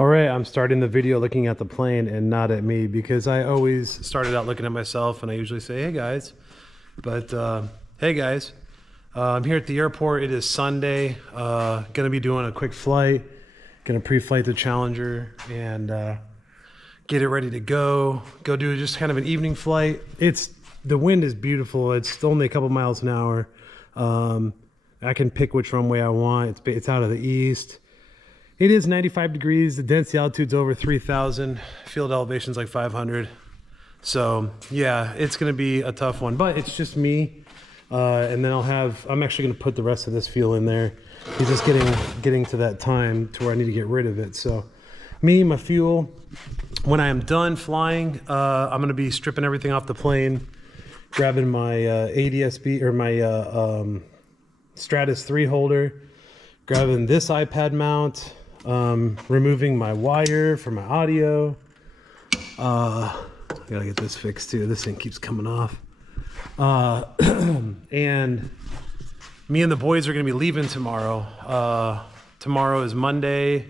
All right, I'm starting the video looking at the plane and not at me because I always started out looking at myself and I usually say, hey guys. But hey guys, I'm here at the airport. It is Sunday. Gonna be doing a quick flight. Gonna pre-flight the Challenger and get it ready to go. Go do just kind of an evening flight. The wind is beautiful. It's only a couple miles an hour. I can pick which runway I want. It's out of the east. It is 95 degrees. The density altitude's over 3,000. Field elevation's like 500. So yeah, it's gonna be a tough one, but it's just me. And then I'm actually gonna put the rest of this fuel in there. He's just getting to that time to where I need to get rid of it. So my fuel, when I am done flying, I'm gonna be stripping everything off the plane, grabbing my ADSB or my Stratus 3 holder, grabbing this iPad mount, removing my wire for my audio. I gotta get this fixed too. This thing keeps coming off. And me and the boys are gonna be leaving tomorrow. Tomorrow is Monday.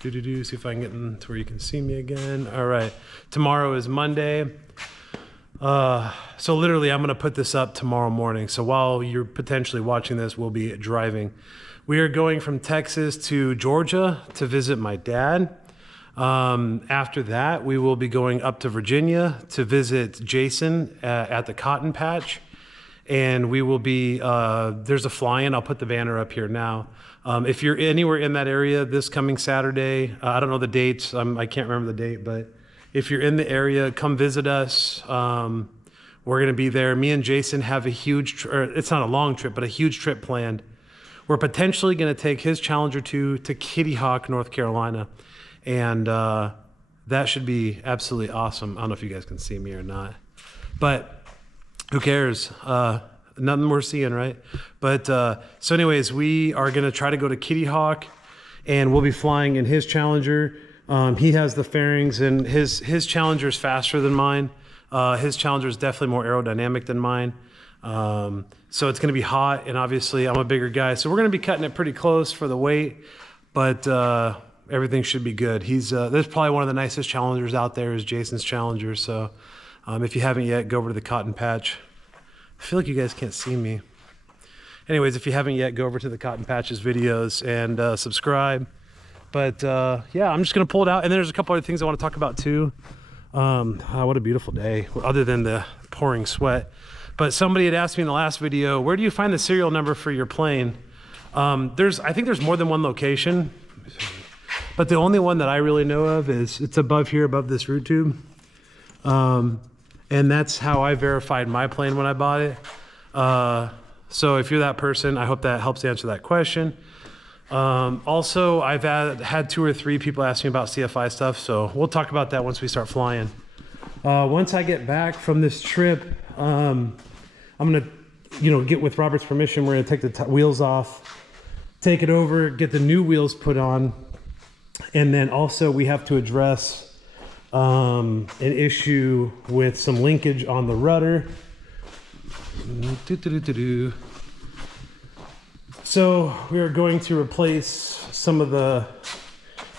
See if I can get into where you can see me again. All right, tomorrow is Monday. So literally I'm gonna put this up tomorrow morning. So while you're potentially watching this, we'll be driving. We are going from Texas to Georgia to visit my dad. After that, we will be going up to Virginia to visit Jason at the cotton patch. And we will be, there's a fly-in. I'll put the banner up here now. If you're anywhere in that area this coming Saturday, I don't know the dates. I can't remember the date, but if you're in the area, come visit us. We're gonna be there. Me and Jason have a huge, it's not a long trip, but a huge trip planned. We're potentially gonna take his Challenger 2 to Kitty Hawk, North Carolina. And that should be absolutely awesome. I don't know if you guys can see me or not, but who cares? Nothing we're seeing, right? But so anyways, we are gonna try to go to Kitty Hawk and we'll be flying in his Challenger. He has the fairings and his Challenger is faster than mine. His Challenger is definitely more aerodynamic than mine. So it's gonna be hot and obviously I'm a bigger guy. So we're gonna be cutting it pretty close for the weight, but everything should be good. There's probably one of the nicest Challengers out there is Jason's Challenger. So if you haven't yet, go over to the cotton patch. I feel like you guys can't see me. Anyways, if you haven't yet, go over to the cotton patches videos and subscribe. But yeah, I'm just gonna pull it out. And there's a couple other things I wanna talk about too. What a beautiful day, other than the pouring sweat. But somebody had asked me in the last video, where do you find the serial number for your plane? I think there's more than one location, but the only one that I really know of is it's above here, above this root tube. And that's how I verified my plane when I bought it. So if you're that person, I hope that helps answer that question. Also, I've had 2 or 3 people ask me about CFI stuff, so we'll talk about that once we start flying. Once I get back from this trip, I'm gonna, get with Robert's permission, we're gonna take the wheels off, take it over, get the new wheels put on, and then also we have to address an issue with some linkage on the rudder. So we are going to replace some of the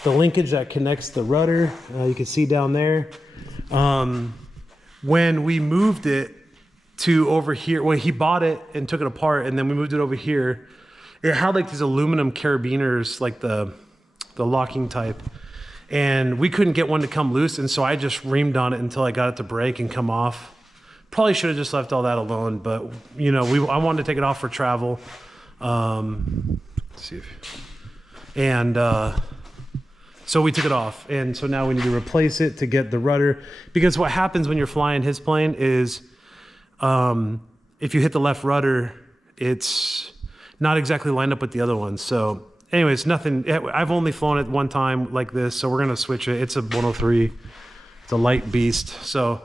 linkage that connects the rudder. You can see down there. When we moved it to over here, when he bought it and took it apart and then we moved it over here, it had like these aluminum carabiners, like the locking type. And we couldn't get one to come loose. And so I just reamed on it until I got it to break and come off. Probably should have just left all that alone, but I wanted to take it off for travel. So we took it off, and so now we need to replace it to get the rudder, because what happens when you're flying his plane is if you hit the left rudder, it's not exactly lined up with the other one. So anyways, nothing. I've only flown it one time like this, so we're gonna switch it. It's a 103. It's a light beast. So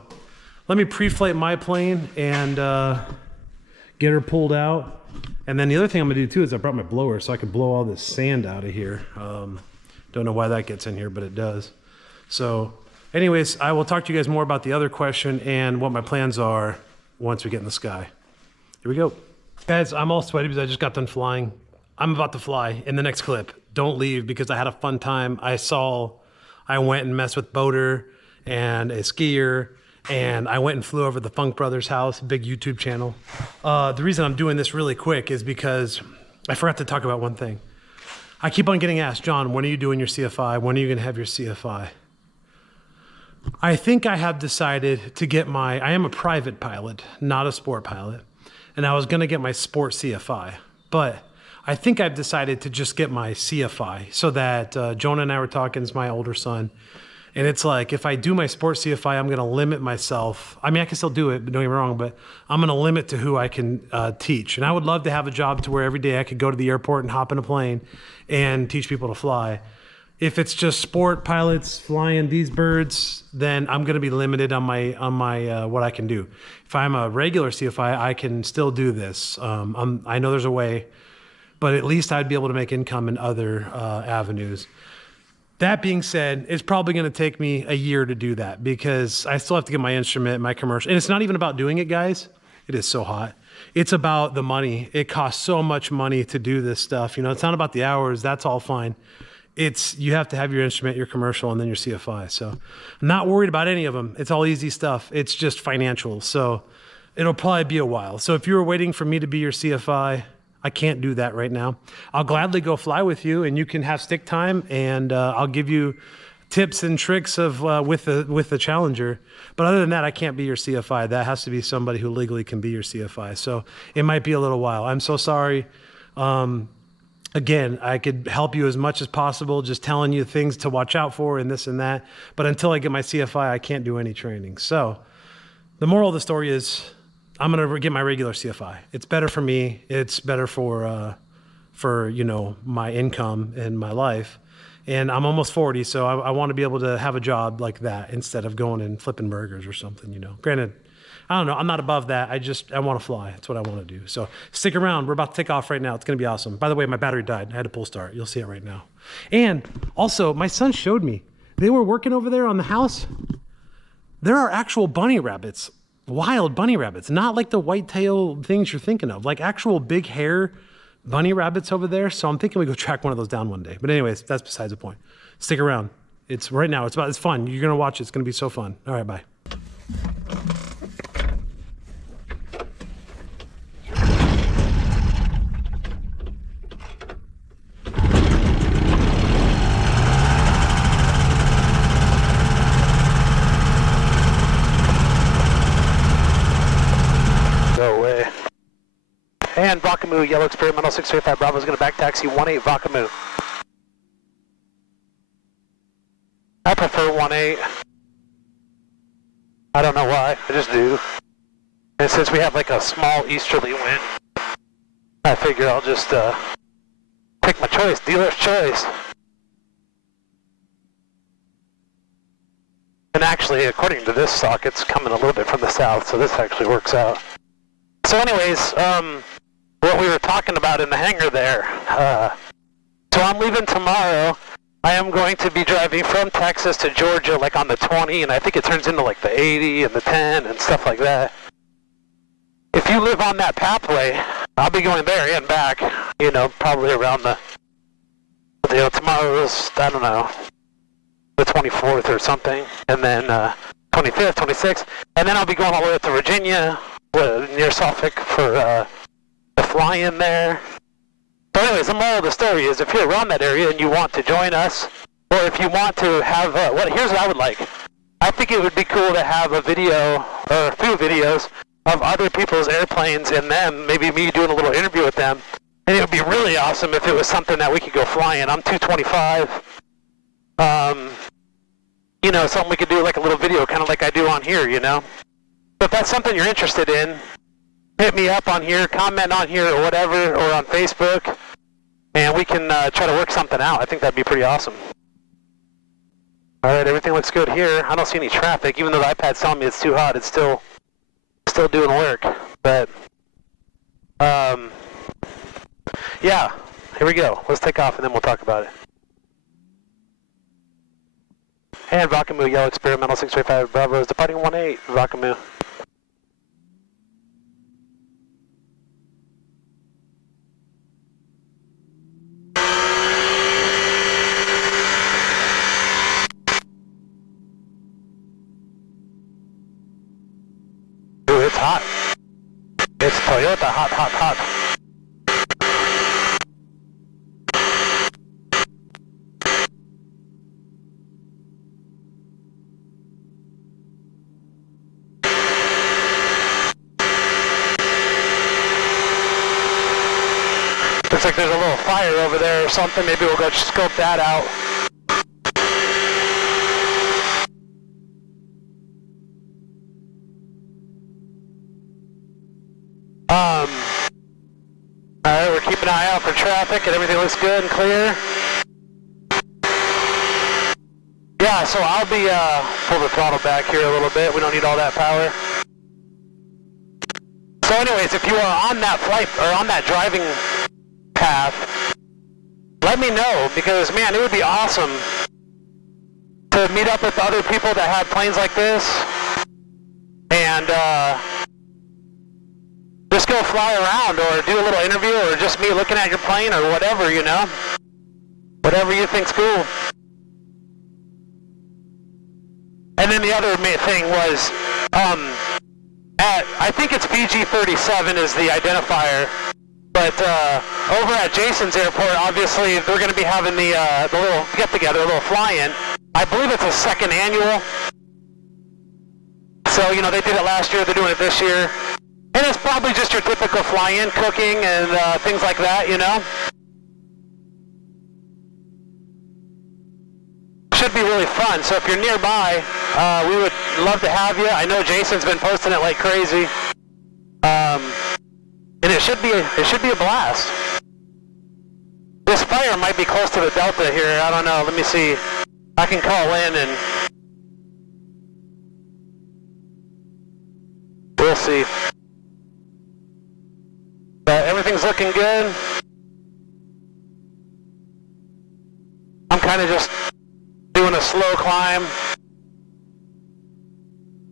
let me pre-flight my plane and get her pulled out. And then the other thing I'm gonna do too is I brought my blower so I can blow all this sand out of here. Don't know why that gets in here, but it does. So anyways, I will talk to you guys more about the other question and what my plans are once we get in the sky. Here we go. Guys, I'm all sweaty because I just got done flying. I'm about to fly in the next clip. don't leave because I had a fun time. I went and messed with Boater and a skier, and I went and flew over the Funk Brothers house, big YouTube channel. The reason I'm doing this really quick is because I forgot to talk about one thing. I keep on getting asked, John, when are you doing your CFI? When are you gonna have your CFI? I think I have decided to get I am a private pilot, not a sport pilot, and I was gonna get my sport CFI, but I think I've decided to just get my CFI so that Jonah and I were talking, it's my older son, and it's like, if I do my sport CFI, I'm gonna limit myself. I mean, I can still do it, but don't get me wrong, but I'm gonna limit to who I can teach. And I would love to have a job to where every day I could go to the airport and hop in a plane and teach people to fly. If it's just sport pilots flying these birds, then I'm going to be limited on my what I can do. If I'm a regular CFI, I can still do this. I know there's a way, but at least I'd be able to make income in other avenues. That being said, it's probably going to take me a year to do that because I still have to get my instrument, my commercial. And it's not even about doing it, guys. It is so hot. It's about the money. It costs so much money to do this stuff. You know, it's not about the hours. That's all fine. You have to have your instrument, your commercial, and then your CFI. So I'm not worried about any of them. It's all easy stuff. It's just financial. So it'll probably be a while. So if you were waiting for me to be your CFI, I can't do that right now. I'll gladly go fly with you, and you can have stick time, and I'll give you tips and tricks of with the Challenger. But other than that, I can't be your CFI. That has to be somebody who legally can be your CFI. So it might be a little while. I'm so sorry. Again, I could help you as much as possible, just telling you things to watch out for and this and that. But until I get my CFI, I can't do any training. So the moral of the story is I'm going to get my regular CFI. It's better for me. It's better for you know, my income and my life. And I'm almost 40, so I want to be able to have a job like that instead of going and flipping burgers or something, you know. Granted, I don't know. I'm not above that. I want to fly. That's what I want to do. So stick around. We're about to take off right now. It's going to be awesome. By the way, my battery died. I had to pull start. You'll see it right now. And also, my son showed me. They were working over there on the house. There are actual bunny rabbits, wild bunny rabbits, not like the whitetail things you're thinking of, like actual big hair bunny rabbits over there. So I'm thinking we go track one of those down one day. But anyways, that's besides the point. Stick around. It's right now. It's fun. You're going to watch it. It's going to be so fun. All right, bye. And Vakamu, Yellow Experimental 635 Bravo is going to back taxi 18 Vakamu. I prefer 18. I don't know why, I just do. And since we have like a small easterly wind, I figure I'll just pick my choice, dealer's choice. And actually, according to this stock, it's coming a little bit from the south, so this actually works out. So anyways, what we were talking about in the hangar there. So I'm leaving tomorrow. I am going to be driving from Texas to Georgia like on the 20, and I think it turns into like the 80 and the 10 and stuff like that. If you live on that pathway, I'll be going there and back, you know, probably around tomorrow's, I don't know, the 24th or something, and then 25th, 26th, and then I'll be going all the way up to Virginia, near Suffolk for the fly-in there. So anyways, the moral of the story is if you're around that area and you want to join us, or if you want to have, here's what I would like. I think it would be cool to have a video, or a few videos, of other people's airplanes and them, maybe me doing a little interview with them. And it would be really awesome if it was something that we could go fly in. I'm 225. You know, something we could do like a little video, kind of like I do on here, you know? So if that's something you're interested in, hit me up on here, comment on here or whatever, or on Facebook, and we can try to work something out. I think that'd be pretty awesome. All right, everything looks good here. I don't see any traffic, even though the iPad's telling me it's too hot. It's still doing work. But yeah, here we go. Let's take off and then we'll talk about it. And Vakamu, Yellow Experimental 635 Bravo is departing 18 Vakamu. hot. It's Toyota hot, hot, hot. Looks like there's a little fire over there or something. Maybe we'll go scope that out. Alright, we're keeping an eye out for traffic and everything looks good and clear. Yeah, so I'll be, pull the throttle back here a little bit. We don't need all that power. So anyways, if you are on that flight, or on that driving path, let me know, because man, it would be awesome to meet up with other people that have planes like this and just go fly around or do a little interview or just me looking at your plane or whatever, you know, whatever you think's cool. And then the other thing was, I think it's BG37 is the identifier. But over at Jason's airport, obviously, they're going to be having the little get-together, a little fly-in. I believe it's a second annual. So, you know, they did it last year, they're doing it this year. And it's probably just your typical fly-in cooking and things like that, you know. Should be really fun. So if you're nearby, we would love to have you. I know Jason's been posting it like crazy. And it should be a blast. This fire might be close to the Delta here. I don't know. Let me see. I can call in and we'll see. But everything's looking good. I'm kind of just doing a slow climb.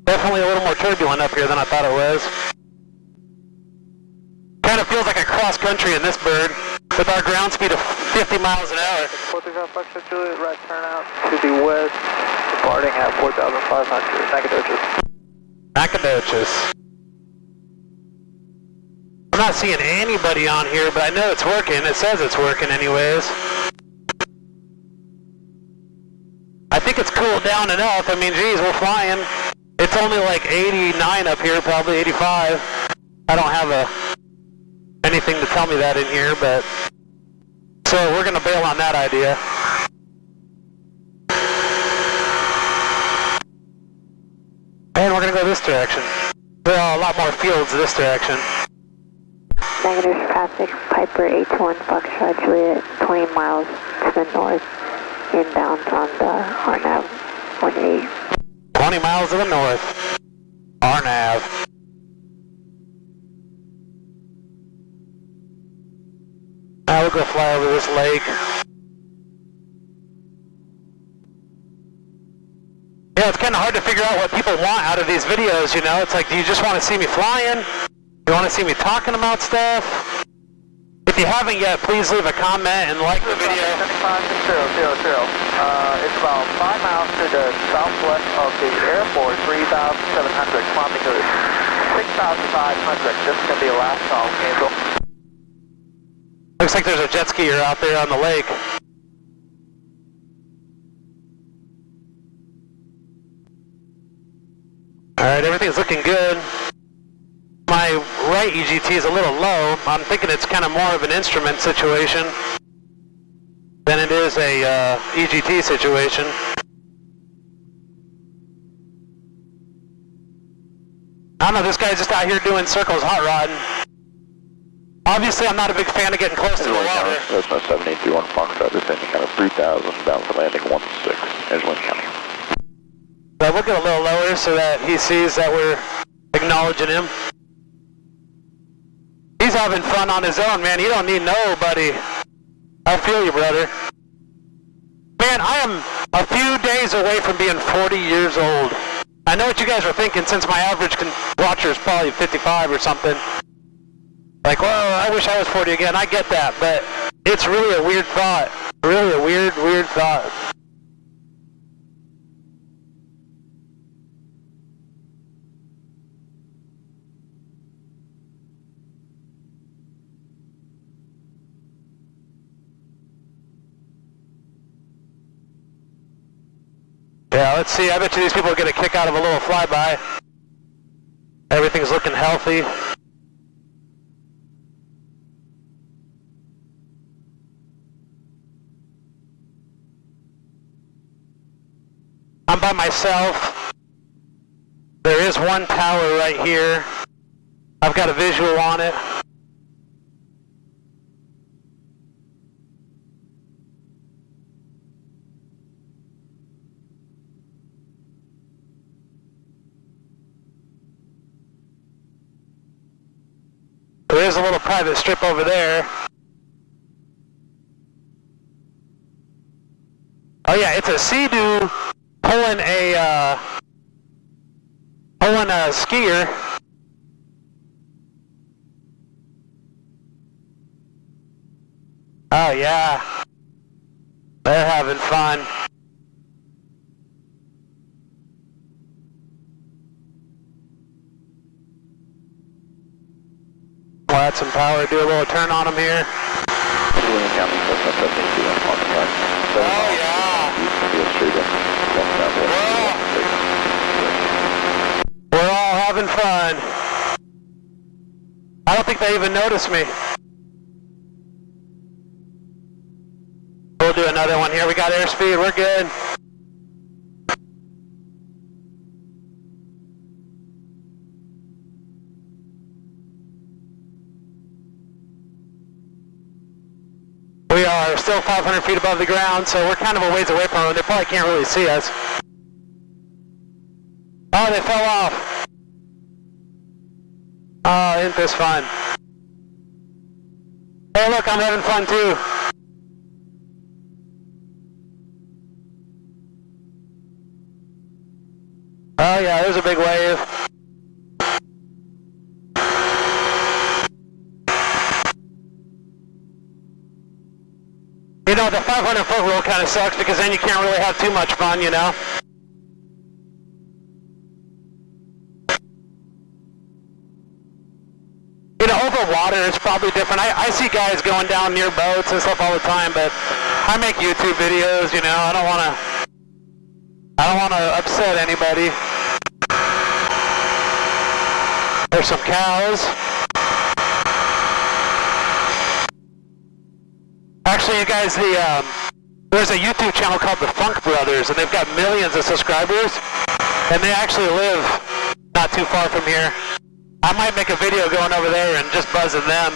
Definitely a little more turbulent up here than I thought it was. Kind of feels like a cross country in this bird with our ground speed of 50 miles an hour. Juliet, right turnout to the west, departing at 4,500, Nacogdoches. Nacogdoches. I'm not seeing anybody on here, but I know it's working. It says it's working anyways. I think it's cooled down enough. I mean, geez, we're flying. It's only like 89 up here, probably 85. I don't have anything to tell me that in here, but so we're gonna bail on that idea. And we're gonna go this direction. There are a lot more fields this direction. Negative traffic, Piper H1 Foxtrot Juliet, 20 miles to the north, inbound on the RNAV 18. 20 miles to the north, RNAV. Now we'll go fly over this lake. Yeah, it's kind of hard to figure out what people want out of these videos, you know? It's like, do you just want to see me flying? Do you want to see me talking about stuff? If you haven't yet, please leave a comment and like the video. 75000. It's about 5 miles to the southwest of the airport, 3,700. Climbing to 6,500. This is going to be a last call. Cancel. Looks like there's a jet skier out there on the lake. Alright, everything's looking good. My right EGT is a little low. I'm thinking it's kind of more of an instrument situation than it is a EGT situation. I don't know, this guy's just out here doing circles hot rodding. Obviously, I'm not a big fan of getting close to the water. That's my 7831 Foxtrot, descending kind of 3,000, bound for landing 16, Edgeland County. So we'll get a little lower so that he sees that we're acknowledging him. He's having fun on his own, man. You don't need nobody. I feel you, brother. Man, I am a few days away from being 40 years old. I know what you guys are thinking, since my average watcher is probably 55 or something. Like, well, I wish I was 40 again. I get that, but it's really a weird thought. Really a weird thought. Yeah, let's see. I bet you these people get a kick out of a little flyby. Everything's looking healthy. I'm by myself. There is one tower right here. I've got a visual on it. There is a little private strip over there. Oh yeah, it's a Sea-Doo pulling a skier. Oh yeah, they're having fun. We'll add some power, do a little turn on them here. Oh yeah. We're all having fun. I don't think they even noticed me. We'll do another one here. We got airspeed. We're good. We are still 500 feet above the ground, so we're kind of a ways away from them. They probably can't really see us. Oh, they fell off. Oh, isn't this fun? Hey, look, I'm having fun too. Oh yeah, there's a big wave. You know, the 500-foot rule kind of sucks because then you can't really have too much fun, you know? You know, over water it's probably different. I see guys going down near boats and stuff all the time, but I make YouTube videos, you know, I don't want to upset anybody. There's some cows. Actually, you guys, there's a YouTube channel called the Funk Brothers, and they've got millions of subscribers, and they actually live not too far from here. I might make a video going over there and just buzzing them.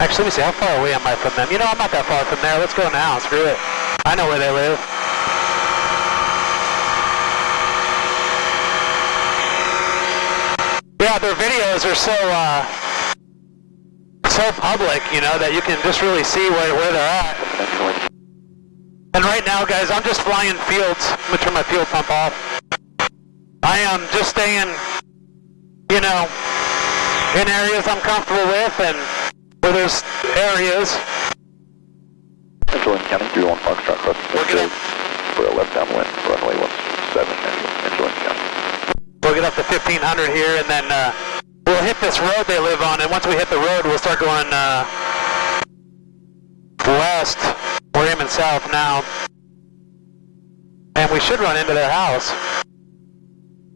Actually, let me see, how far away am I from them? You know, I'm not that far from there. Let's go now, screw it. I know where they live. Yeah, their videos are so public, you know, that you can just really see where they're at. And right now, guys, I'm just flying fields. I'm gonna turn my fuel pump off. I am just staying, you know, in areas I'm comfortable with, and where there's areas. Central County 31 Foxtrot crossing for a left downwind, runway 17, Central County. We'll get up to 1500 here, and then we'll hit this road they live on, and once we hit the road, we'll start going west. We're aiming south now. And we should run into their house.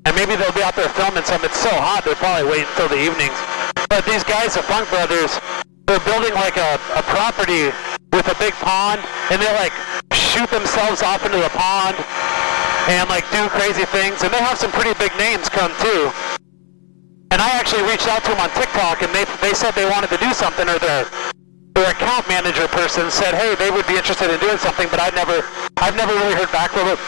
And maybe they'll be out there filming some. It's so hot, they'll probably wait until the evenings. But these guys, the Funk Brothers, they're building like a property with a big pond, and they like shoot themselves off into the pond and like do crazy things. And they have some pretty big names come too. And I actually reached out to them on TikTok, and they said they wanted to do something, or their account manager person said, hey, they would be interested in doing something, but I've never really heard back from it.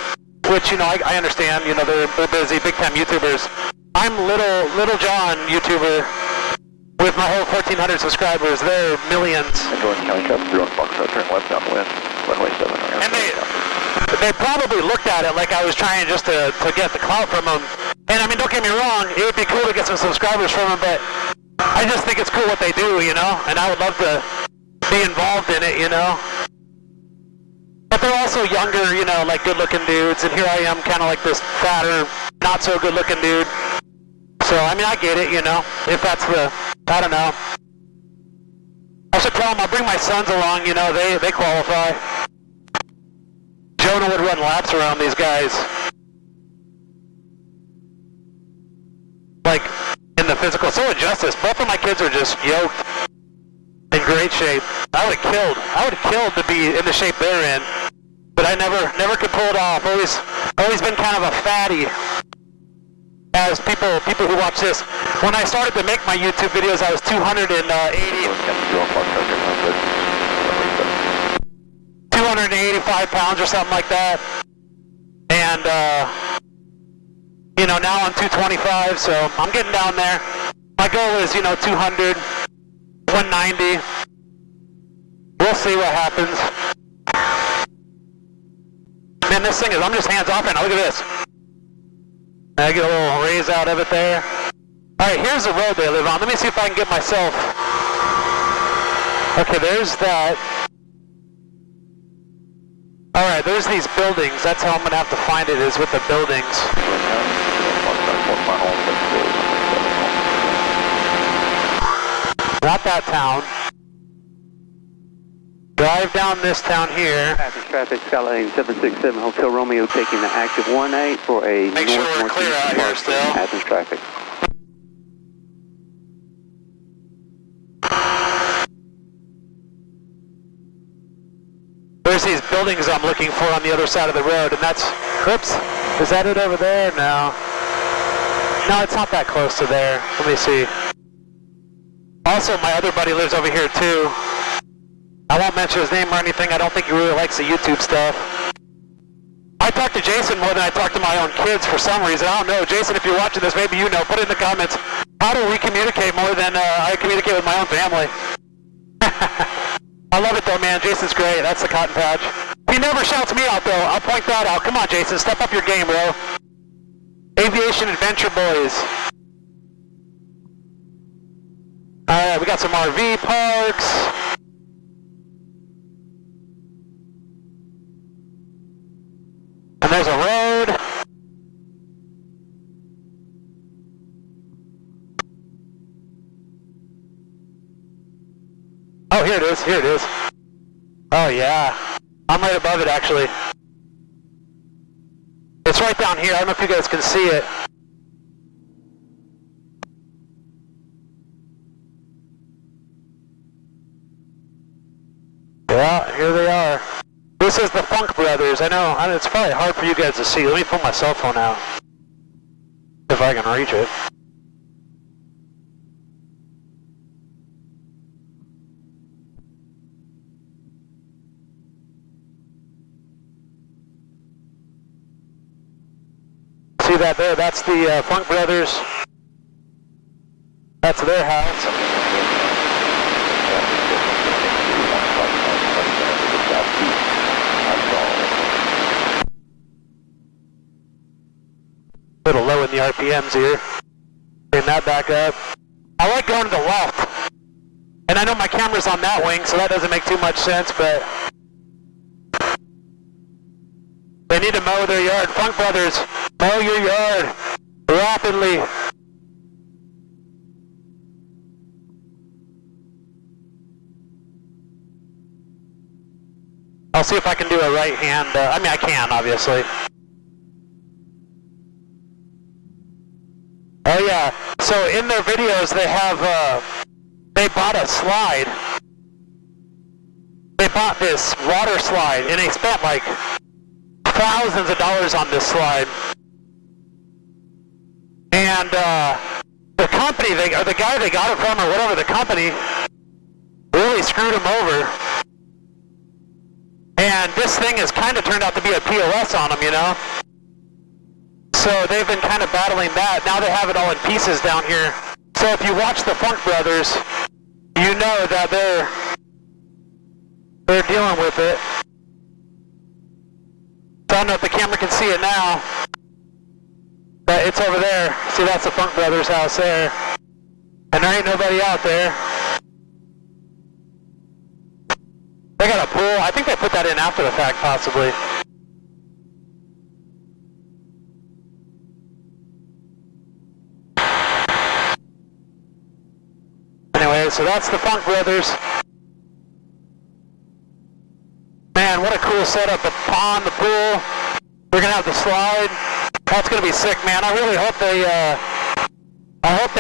Which, you know, I understand, you know, they're busy, big-time YouTubers. I'm Little John YouTuber with my whole 1,400 subscribers. They're millions. Central County Cup 31 Foxtrot, turn left downwind, runway 7. And they probably looked at it like I was trying just to get the clout from them. And, I mean, don't get me wrong, it would be cool to get some subscribers from them, but I just think it's cool what they do, you know, and I would love to be involved in it, you know. But they're also younger, you know, like good-looking dudes, and here I am kind of like this fatter, not-so-good-looking dude. So, I mean, I get it, you know, if that's I don't know. I should tell them I'll bring my sons along, you know, they qualify. Jonah would run laps around these guys. Like, in the physical. So would Justice. Both of my kids are just yoked. In great shape. I would have killed to be in the shape they're in. But I never could pull it off. Always been kind of a fatty. As people who watch this. When I started to make my YouTube videos, I was 285 pounds or something like that. And, you know, now I'm 225, so I'm getting down there. My goal is, you know, 200, 190. We'll see what happens. Man, this thing is, I'm just hands off right now. Look at this. I get a little raise out of it there. Alright, here's the road they live on. Let me see if I can get myself. Okay, there's that. Alright, there's these buildings. That's how I'm going to have to find it, is with the buildings. Not that town. Drive down this town here. Passage traffic, Skyline 767 Hotel Romeo taking the active 1-8 for a Make sure we're clear out here still. Passage traffic. There's these buildings I'm looking for on the other side of the road, and that's, oops, is that it over there? No. No, it's not that close to there. Let me see. Also, my other buddy lives over here too. I won't mention his name or anything. I don't think he really likes the YouTube stuff. I talk to Jason more than I talk to my own kids for some reason. I don't know. Jason, if you're watching this, maybe you know. Put it in the comments. How do we communicate more than I communicate with my own family? I love it though, man. Jason's great. That's the cotton patch. He never shouts me out though. I'll point that out. Come on, Jason. Step up your game, bro. Aviation Adventure Boys. Alright, we got some RV parks. And there's a road. Oh, here it is, here it is. Oh yeah, I'm right above it actually. It's right down here, I don't know if you guys can see it. Yeah, here they are. This is the Funk Brothers. I know it's probably hard for you guys to see. Let me pull my cell phone out. If I can reach it. See that there? That's the Funk Brothers. That's their house. A little low in the RPMs here. Bring that back up. I like going to the left. And I know my camera's on that wing, so that doesn't make too much sense, but they need to mow their yard. Funk Brothers, mow your yard rapidly. I'll see if I can do a right hand. I mean, I can, obviously. Oh yeah, so in their videos they have, they bought a slide. They bought this water slide and they spent like thousands of dollars on this slide. And the company, or the guy they got it from or whatever, the company really screwed him over. And this thing has kind of turned out to be a POS on them, you know? So they've been kind of battling that. Now they have it all in pieces down here. So if you watch the Funk Brothers, you know that they're dealing with it. So I don't know if the camera can see it now, but it's over there. See, that's the Funk Brothers house there. And there ain't nobody out there. They got a pool. I think they put that in after the fact, possibly. Anyway, so that's the Funk Brothers. Man, Man, what a cool setup. The pond, the pool. We're gonna have the slide. That's gonna be sick, man. I really hope they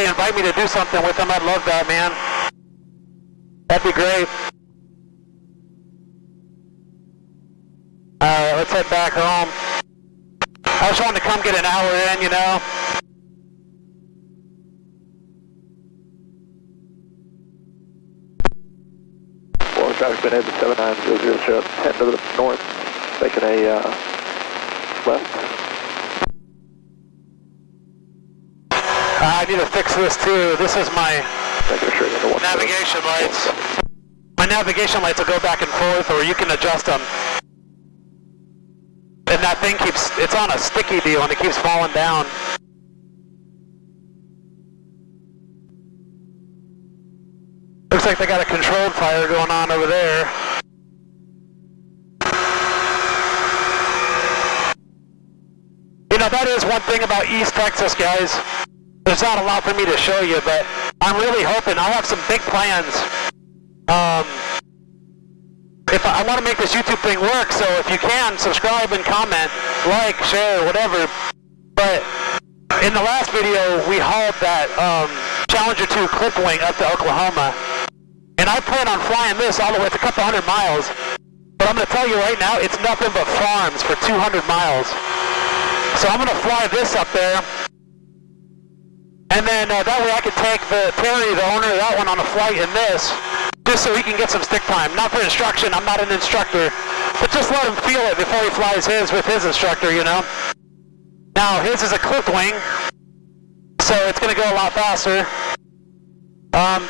invite me to do something with them. I'd love that, man. That'd be great. Alright, let's head back home. I just wanted to come get an hour in, you know. Well, traffic been headed to 7900, show 10 to the north, making a left. I need to fix this too. This is my Making a straight into 1. navigation lights. My navigation lights will go back and forth, or you can adjust them. And that thing it's on a sticky deal and it keeps falling down. Looks like they got a controlled fire going on over there. You know, that is one thing about East Texas, guys. There's not a lot for me to show you, but I'm really hoping I'll have some big plans. If I want to make this YouTube thing work, so if you can, subscribe and comment, like, share, whatever. But in the last video, we hauled that Challenger 2 clip wing up to Oklahoma. And I plan on flying this all the way, it's a couple hundred miles. But I'm going to tell you right now, it's nothing but farms for 200 miles. So I'm going to fly this up there. And then that way I could take Terry, the owner of that one, on a flight in this. Just so he can get some stick time. Not for instruction, I'm not an instructor. But just let him feel it before he flies his with his instructor, you know? Now, his is a clip wing, so it's going to go a lot faster.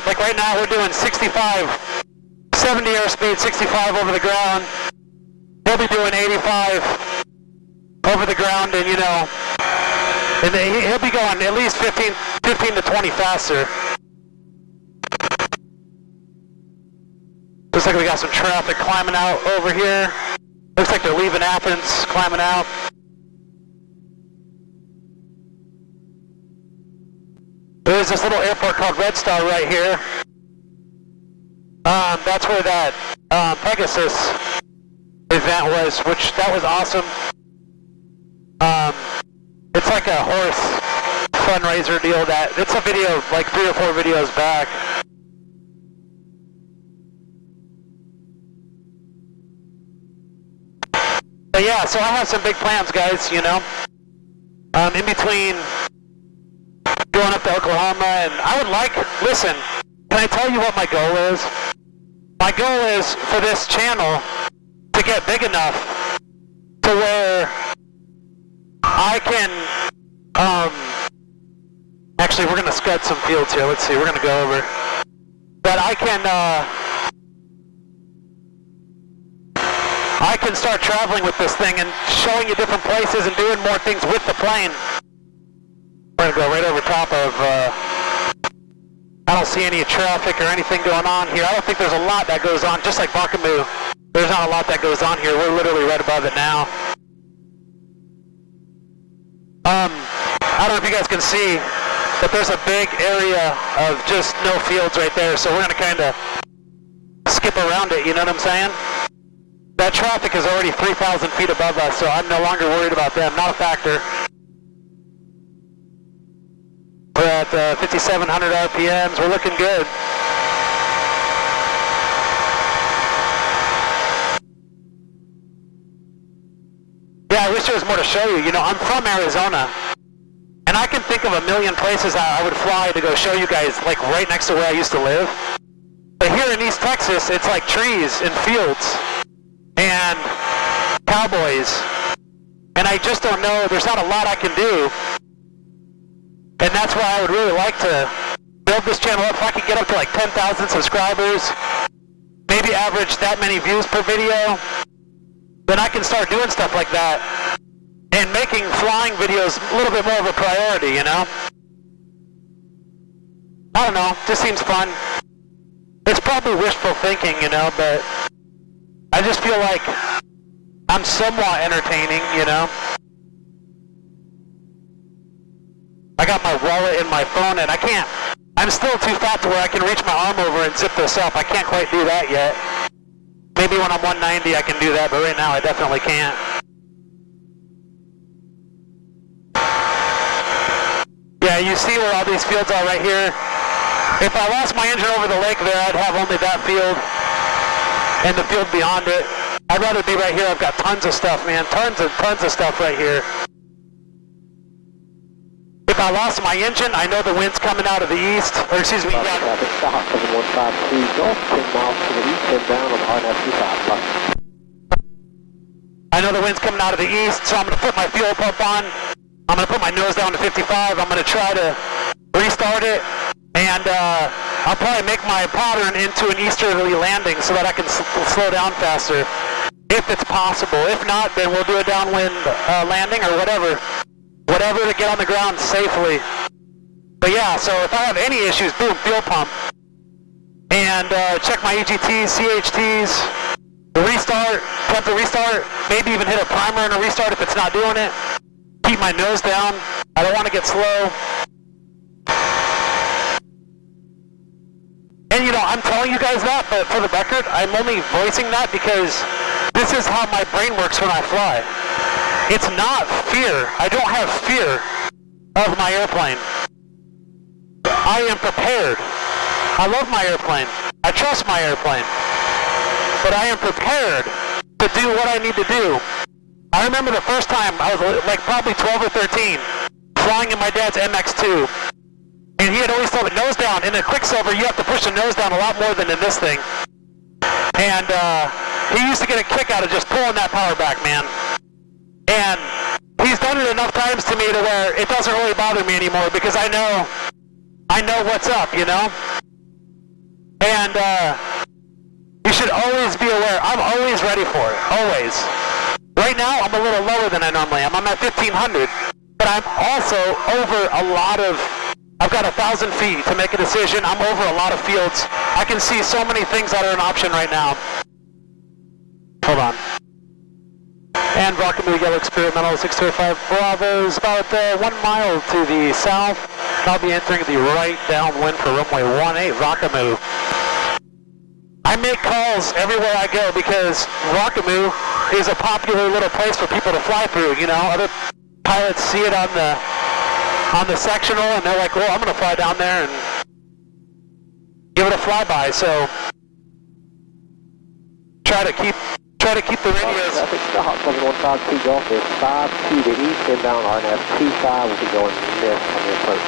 Like right now, we're doing 65, 70 airspeed, 65 over the ground. He'll be doing 85 over the ground, and you know, and he'll be going at least 15 to 20 faster. Looks like we got some traffic climbing out over here. Looks like they're leaving Athens, climbing out. There's this little airport called Red Star right here. That's where that Pegasus event was, which that was awesome. It's like a horse fundraiser deal. It's a video like 3 or 4 videos back. But yeah, so I have some big plans, guys, you know. In between going up to Oklahoma, and I would like, listen, can I tell you what my goal is? My goal is for this channel to get big enough to where I can, actually we're going to scud some fields here, let's see, we're going to go over, that I can start traveling with this thing and showing you different places and doing more things with the plane. We're going to go right over top of, I don't see any traffic or anything going on here. I don't think there's a lot that goes on, just like Bakamu. There's not a lot that goes on here. We're literally right above it now. I don't know if you guys can see, but there's a big area of just no fields right there, so we're going to kind of skip around it, you know what I'm saying? That traffic is already 3,000 feet above us, so I'm no longer worried about them. Not a factor. We're at 5,700 RPMs. We're looking good. Yeah, I wish there was more to show you. You know, I'm from Arizona, and I can think of a million places I would fly to go show you guys, like right next to where I used to live. But here in East Texas, it's like trees and fields and cowboys. And I just don't know, there's not a lot I can do. And that's why I would really like to build this channel up. If I could get up to like 10,000 subscribers, maybe average that many views per video, then I can start doing stuff like that and making flying videos a little bit more of a priority, you know? I don't know, just seems fun. It's probably wishful thinking, you know, but I just feel like I'm somewhat entertaining, you know? I got my wallet and my phone, and I'm still too fat to where I can reach my arm over and zip this up. I can't quite do that yet. Maybe when I'm 190 I can do that, but right now I definitely can't. Yeah, you see where all these fields are right here? If I lost my engine over the lake there, I'd have only that field and the field beyond it. I'd rather be right here. I've got tons of stuff, man. Tons of stuff right here. If I lost my engine, I know the wind's coming out of the east, or excuse me, yeah. Traffic, Takeoff 7152 Golf, 10 miles to the east, inbound on RNAV 25. I know the wind's coming out of the east, so I'm going to put my fuel pump on. I'm going to put my nose down to 55. I'm going to try to restart it, and I'll probably make my pattern into an easterly landing so that I can slow down faster, if it's possible. If not, then we'll do a downwind landing or whatever to get on the ground safely. But yeah, so if I have any issues, boom, fuel pump. And check my EGTs, CHTs, restart, attempt to restart, maybe even hit a primer and a restart if it's not doing it. Keep my nose down. I don't want to get slow. And you know, I'm telling you guys that, but for the record, I'm only voicing that because this is how my brain works when I fly. It's not fear. I don't have fear of my airplane. I am prepared. I love my airplane. I trust my airplane. But I am prepared to do what I need to do. I remember the first time I was like probably 12 or 13, flying in my dad's MX-2. And he had always told me, nose down. In a Quicksilver, you have to push the nose down a lot more than in this thing. And he used to get a kick out of just pulling that power back, man. And he's done it enough times to me to where it doesn't really bother me anymore because I know what's up, you know? And you should always be aware. I'm always ready for it, always. Right now, I'm a little lower than I normally am. I'm at 1,500, but I'm also over a lot of, I've got 1,000 feet to make a decision. I'm over a lot of fields. I can see so many things that are an option right now. Hold on. And Rockamoo Yellow Experimental 625 Bravo is about 1 mile to the south. I'll be entering the right downwind for runway 18, Rockamoo. I make calls everywhere I go because Rockamoo is a popular little place for people to fly through. You know, other pilots see it on the sectional and they're like, well, I'm going to fly down there and give it a flyby. So try to keep the radios. Traffic, Takeoff 7152 Golf is 5 to the east, inbound RNAV 25 will be going miss on the approach.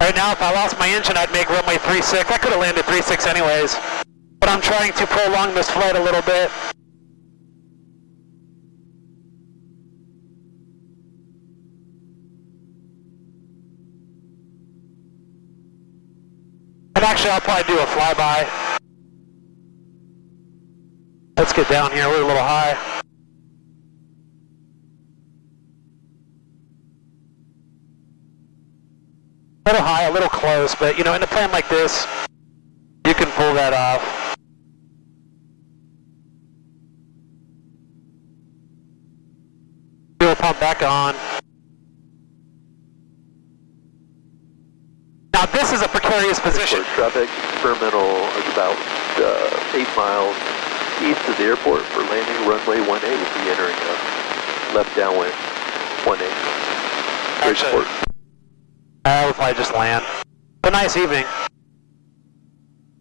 Right now, if I lost my engine, I'd make runway 36. I could have landed 36 anyways, but I'm trying to prolong this flight a little bit. And actually, I'll probably do a flyby. Let's get down here. We're a little high. A little high, a little close, but you know, in a plane like this, you can pull that off. Fuel pump back on. Now this is a precarious position. Traffic, experimental is about 8 miles east of the airport for landing. Runway 18 will be entering a left downwind 18. Great sport. We'll probably just land. But nice evening.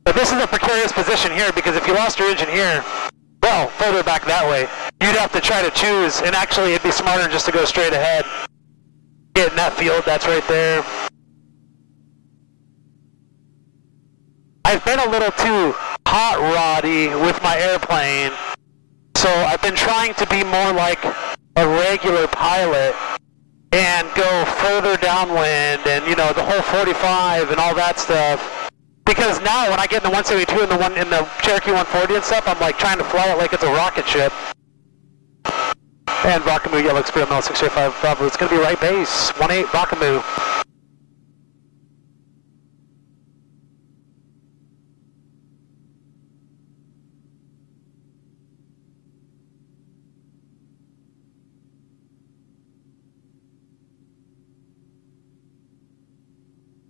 But this is a precarious position here because if you lost your engine here, well, further back that way, you'd have to try to choose, and actually it'd be smarter just to go straight ahead. Get in that field, that's right there. I've been a little too hot roddy with my airplane, so I've been trying to be more like a regular pilot and go further downwind and, you know, the whole 45 and all that stuff. Because now when I get in the 172 and in the Cherokee 140 and stuff, I'm like trying to fly it like it's a rocket ship. And Rockamoo Yellow Experimental 635 Bravo, it's going to be right base, 18 Rockamoo.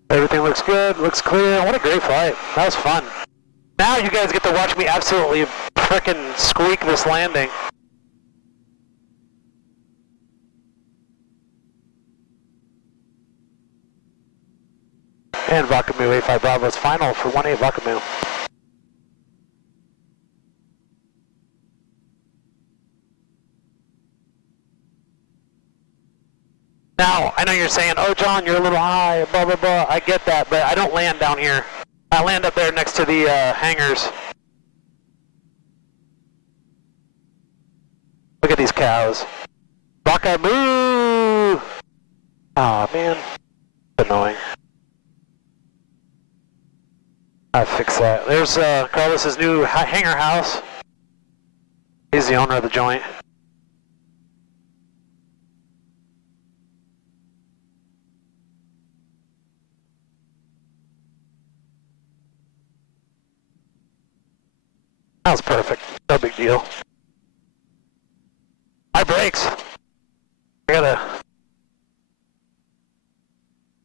Everything looks good, looks clear. What a great flight. That was fun. Now you guys get to watch me absolutely frickin' squeak this landing. And Vakamu 85 Bravo's final for 1-8 Vakamu. Now, I know you're saying, oh John, you're a little high, blah, blah, blah. I get that, but I don't land down here. I land up there next to the hangars. Look at these cows. Vakamu! Aw, man. Annoying. I'll fix that. There's Carlos's new hangar house. He's the owner of the joint. That was perfect. No big deal. My brakes. I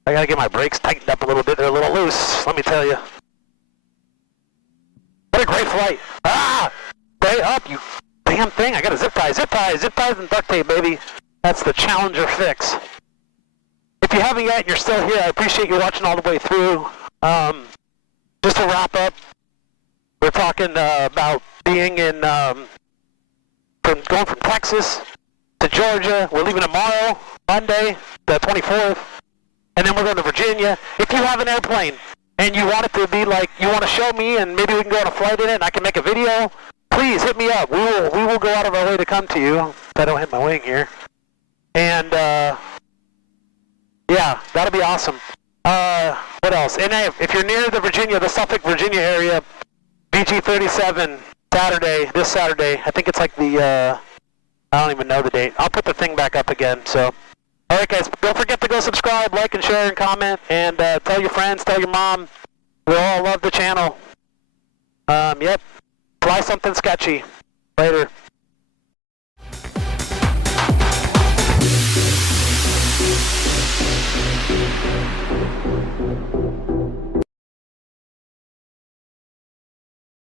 gotta get my brakes tightened up a little bit. They're a little loose, let me tell you. What a great flight. Ah! Stay up, you damn thing. I got a zip ties and duct tape, baby. That's the Challenger fix. If you haven't yet and you're still here, I appreciate you watching all the way through. Just to wrap up, we're talking about being in, going from Texas to Georgia. We're leaving tomorrow, Monday, the 24th, and then we're going to Virginia. If you have an airplane and you want it to be like, you want to show me and maybe we can go on a flight in it and I can make a video, please hit me up. We will go out of our way to come to you if I don't hit my wing here. And, yeah, that'll be awesome. What else? And if you're near the Suffolk, Virginia area, VG37, this Saturday. I think it's like the, I don't even know the date. I'll put the thing back up again, so. All right, guys, don't forget to go subscribe, like, and share, and comment, and tell your friends, tell your mom. We all love the channel. Yep. Fly something sketchy. Later.